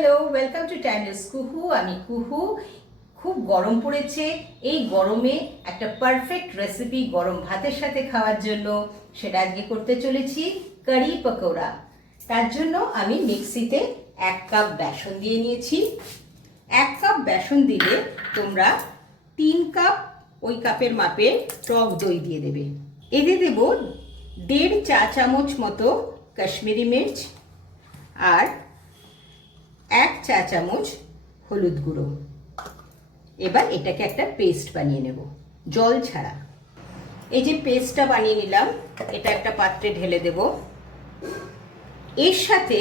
Hello, welcome to timeless কুহু। আমি কুহু। খুব গরম পড়েছে। এই গরমে একটা পারফেক্ট রেসিপি গরম ভাতের সাথে খাওয়ার জন্য সেটা আজকে করতে চলেছি কারি পকোড়া। তার জন্য আমি মিক্সিতে 1 কাপ বেসন দিয়ে নিয়েছি। 1 কাপ বেসন দিলে তোমরা 3 কাপ ওই কাপের মাপে টক দই দিয়ে দেবে। এতে দেব 1.5 চা চামচ মতো কাশ্মীরি মির্চ আর 1 চা চামচ হলুদ গুঁড়ো। এবার এটাকে একটা পেস্ট বানিয়ে নেব জল ছাড়া। এই যে পেস্টটা বানিয়ে নিলাম, এটা একটা পাত্রে ঢেলে দেব। এর সাথে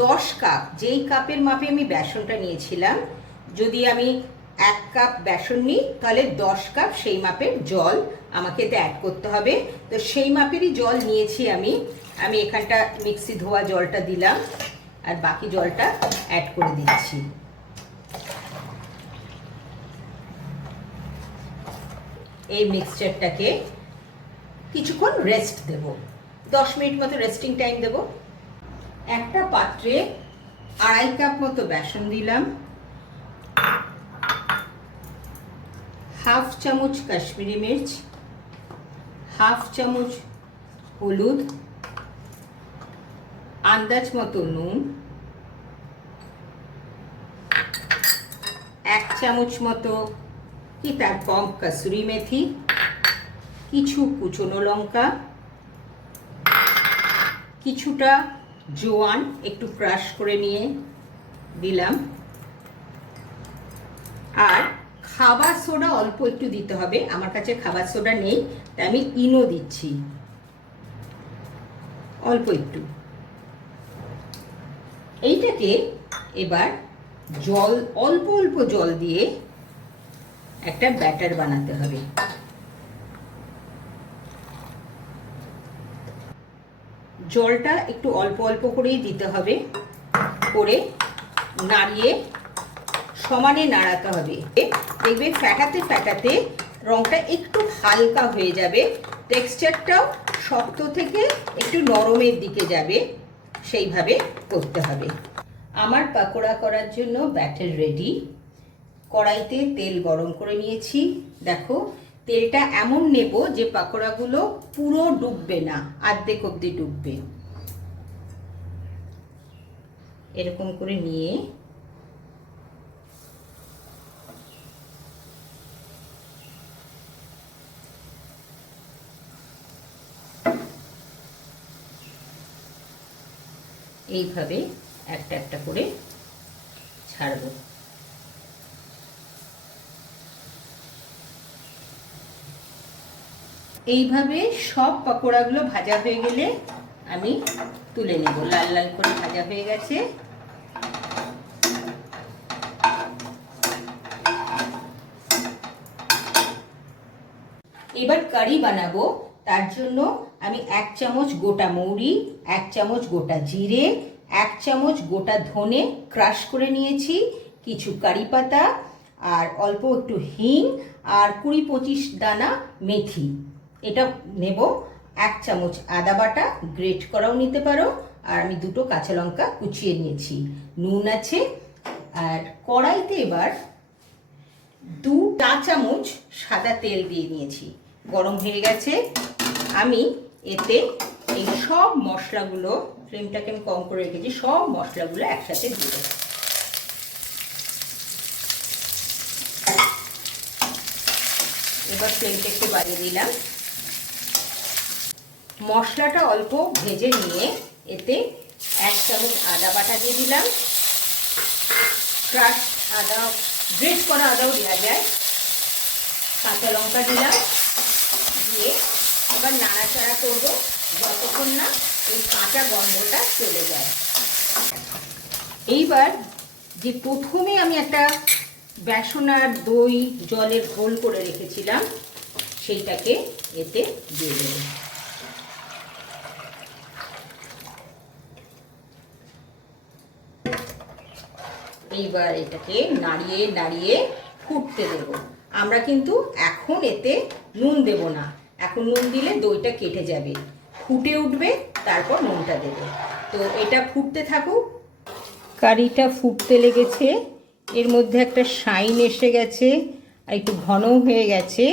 10 কাপ, যেই কাপের মাপে আমি বেসনটা নিয়েছিলাম, যদি আমি 1 কাপ বেসন নিই তাহলে 10 কাপ সেই মাপের জল আমাকে এতে অ্যাড করতে হবে। তো সেই মাপেরই জল নিয়েছি আমি এখানটা মিক্সি ধোয়া জলটা দিলাম আর বাকি জলটা অ্যাড করে দিচ্ছি। এই মিক্সচারটাকে কিছুক্ষণ রেস্ট দেব, 10 মিনিট মতো রেস্টিং টাইম দেব। একটা পাত্রে 2.5 কাপ মতো বেসন দিলাম, 1/2 চামচ কাশ্মীরি মির্চ, 1/2 চামচ হলুদ, আন্দাজ মতো নুন, 1 চামচ মতো কি তার কম কসুরি মেথি, কিছু কুচনো লঙ্কা, কিছুটা জোয়ান একটু ক্রাশ করে নিয়ে দিলাম, আর খাবার সোডা অল্প একটু দিতে হবে। আমার কাছে খাবার সোডা নেই, তাই আমি ইনো দিচ্ছি অল্প একটু। এইটাকে এবার জল, অল্প অল্প জল দিয়ে একটা ব্যাটার বানাতে হবে। জলটা একটু অল্প অল্প করেই দিতে হবে, করে নাড়িয়ে সমানে নাড়াতে হবে। দেখবে ফ্যাটাতে ফ্যাটাতে রংটা একটু হালকা হয়ে যাবে, টেক্সচারটাও শক্ত থেকে একটু নরমের দিকে যাবে, সেইভাবে করতে হবে। আমার পাকোড়া করার জন্য ব্যাটার রেডি। কড়াইতে তেল গরম করে নিয়েছি। দেখো, তেলটা এমন নেব যে পাকোড়াগুলো পুরো ডুববে না, অর্ধেক অবধি ডুববে। এরকম করে নিয়ে এইভাবে একটা একটা করে ছাড়বো। এইভাবে সব পকোড়াগুলো ভাজা হয়ে গেলে আমি তুলে নেব। লাল লাল করে ভাজা হয়ে গেছে। এবার কারি বানাবো। তার জন্য আমি 1 চামচ গোটা মৌরি, 1 চামচ গোটা জিরে, 1 চামচ গোটা ধনে ক্রাশ করে নিয়েছি, কিছু কারি পাতা আর অল্প একটু হিং আর 20-25 দানা মেথি। এটা নেব। 1 চামচ আদা বাটা, গ্রেট করাও নিতে পারো, আর আমি 2টো কাঁচা লঙ্কা কুচিয়ে নিয়েছি। নুন আছে। আর কড়াইতে এবার 2 চা চামচ সাদা তেল দিয়ে নিয়েছি, গরম হয়ে গেছে। আমি এতে এই সব মশলাগুলো, ফ্লেমটাকে আমি কম করে রেখেছি, সব মশলাগুলো একসাথে দিয়ে দেবো। এবার ফ্লেমটা একটু বাড়িয়ে দিলাম। মশলাটা অল্প ভেজে নিয়ে এতে 1 চামচ আদা বাটা দিয়ে দিলাম। ক্রাশ আদা, গ্রেট করা আদাও দেওয়া যায়। কাঁচা লঙ্কা দিলাম, দিয়ে এবার নাড়াচাড়া করব যতক্ষণ না এই কাঁচা গন্ধটা চলে যায়। এইবার যে প্রথমে আমি একটা বেসন আর দই জলের ঘোল করে রেখেছিলাম, সেইটাকে এতে দিয়ে দেব। এইবার এটাকে নাড়িয়ে নাড়িয়ে ফুটতে দেব। আমরা কিন্তু এখন এতে নুন দেব না, এখন নুন দিলে দইটা কেটে যাবে। ফুটে উঠবে, তারপর নুনটা দেব। তো এটা ফুটতে থাকুক। কারিটা ফুটতে লেগেছে, এর মধ্যে একটা শাইন এসে গেছে আর একটু ঘনও হয়ে গেছে।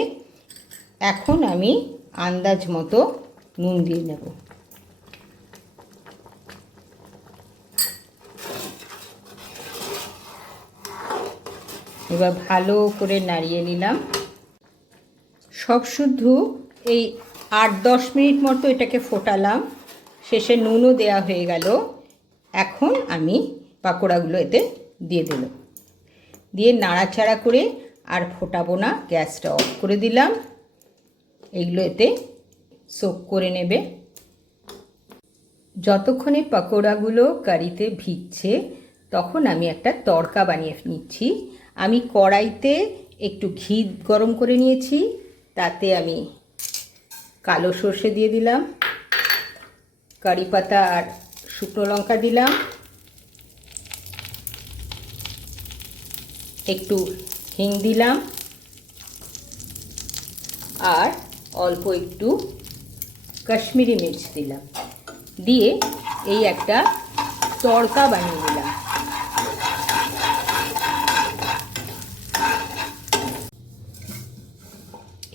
এখন আমি আন্দাজ মতো নুন দিয়ে নেব। এবার ভালো করে নাড়িয়ে নিলাম। সব শুদ্ধ এই 8-10 মিনিট মতো এটাকে ফোটালাম, শেষে নুনও দেওয়া হয়ে গেল। এখন আমি পাকোড়াগুলো এতে দিয়ে দিলাম, দিয়ে নাড়াচাড়া করে আর ফোটাবো না, গ্যাসটা অফ করে দিলাম। এইগুলো এতে সোক করে নেবে। যতক্ষণে পাকোড়াগুলো কারিতে ভিজছে তখন আমি একটা তড়কা বানিয়ে নিচ্ছি। আমি কড়াইতে একটু ঘি গরম করে নিয়েছি, তাতে আমি কালো সর্ষে দিয়ে দিলাম, কারি পাতা আর শুকনো লঙ্কা দিলাম, একটু হিং দিলাম আর অল্প একটু কাশ্মীরি মির্চ দিলাম, দিয়ে এই একটা তড়কা বানিয়ে দিলাম।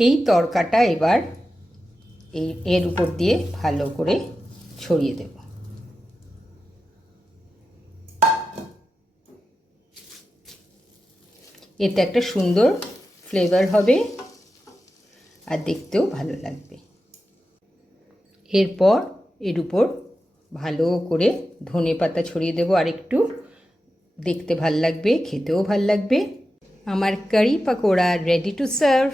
এই তড়কাটা এবার এর উপর দিয়ে ভালো করে ছড়িয়ে দেব। এতে একটা সুন্দর ফ্লেভার হবে আর দেখতেও ভালো লাগবে। এরপর এর উপর ভালো করে ধনেপাতা ছড়িয়ে দেবো, আর একটু দেখতে ভাল লাগবে, খেতেও ভাল লাগবে। আমার কারি পাকোড়া রেডি টু সার্ভ।